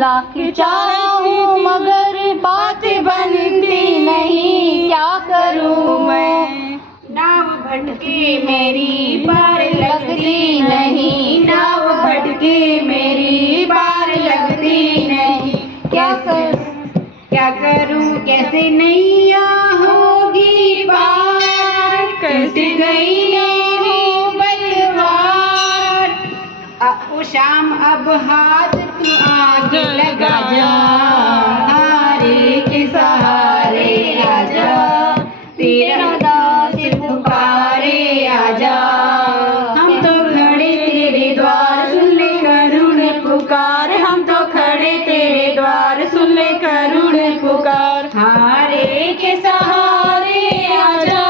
लाख चाहूं मगर बात बनती नहीं, क्या करूं मैं। नाव भटके मेरी पार लगती नहीं, नाव भटके मेरी पार लगती नहीं, क्या करूं कैसे नैया होगी पार, कैसे गई मेरी बलवार। ओ शाम अब हाथ तू आगे लगा जा, हारे के सहारे आजा, तेरा दास पुकारे आजा। हम तो खड़े तेरे द्वार सुन ले करुण पुकार, हम तो खड़े तेरे द्वार सुन ले करुण पुकार। हारे के सहारे आजा,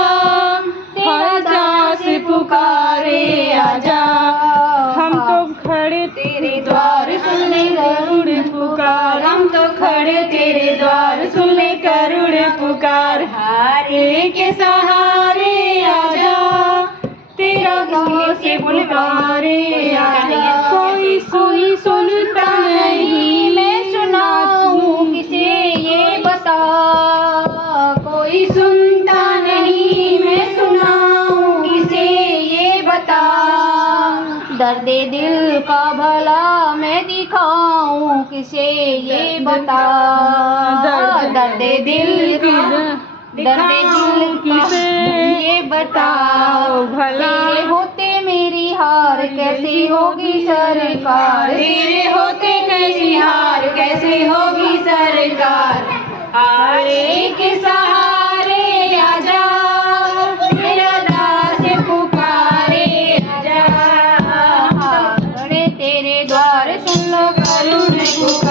तेरा दास पुकारे आजा। हम तो खड़े तेरे द्वार सुन ले करुण पुकार, हम तो खड़े तेरे द्वार सुन ले करुण पुकार। हारे के सहारे आजा, तेरा दास पुकारे आजा। कोई सुनता नहीं, मैं सुनाऊं किसे ये बता। कोई सुनता नहीं, मैं सुनाऊं किसे ये बता। दर्द दिल का भला मैं दिखाऊं किसे ये बता। दर्द दिल का किसे ये बताओ भला। तेरे होते मेरी हार कैसी होगी सरकार, तेरे होते कैसी हार कैसे होगी सरकार। हारे के सहारे आजा, तेरा दास पुकारे आजा। खड़े तेरे द्वार सुन लो करुण पुकार।